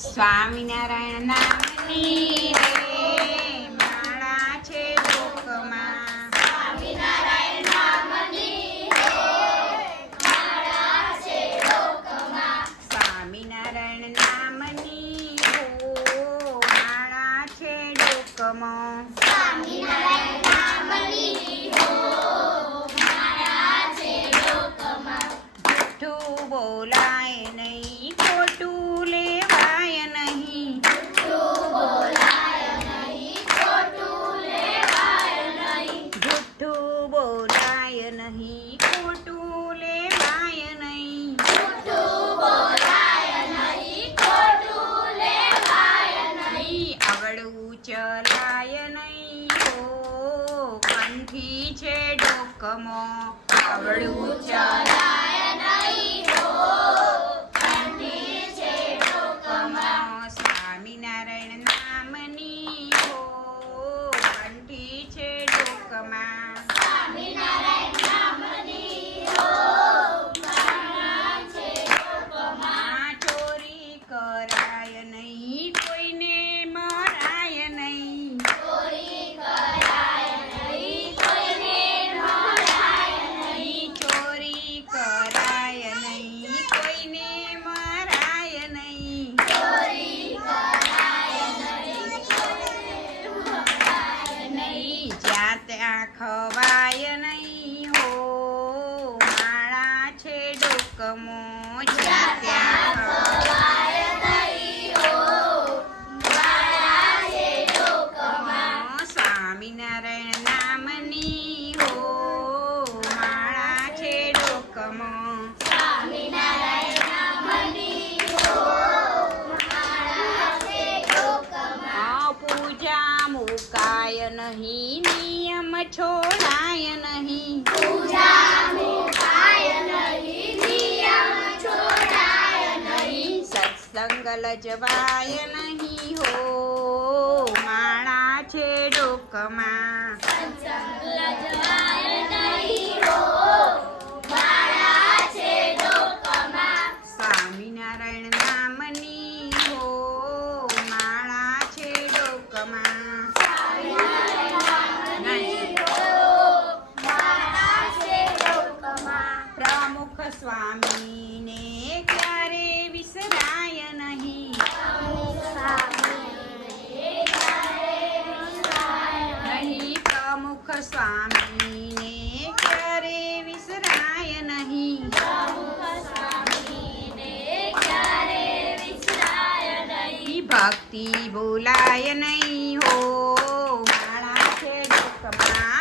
સ્વામિનારાયણ નામની રે માળા સ્વામિનારાયણ નામની હો માળા છે લોકમાં જૂઠું બોલાય નહીં ખોટું લેવાય નહીં જૂઠું બોલાય નહીં ખોટું લેવાય નહીં નહીં આવડવું ચલાય નહીં હો કંઠી છે ડોકમો આવડવું ખવાય નહીં હો. માળા છે ડોકમો સ્વામિનારાયણ નામની હો. માળા છે ડોકમો પૂજા મુકાય નહીં છોડાય નહીં. સત્સંગ લજવાય નહીં હો. માણા છે ડોકમાં. શંખ સ્વામીને ક્યારે વિસરાય નહીં? નહીં કમુખ સ્વામીને ક્યારે વિસરાય નહીં? ભક્તિ બોલાય નહીં હો. મારા છે દુઃખમાં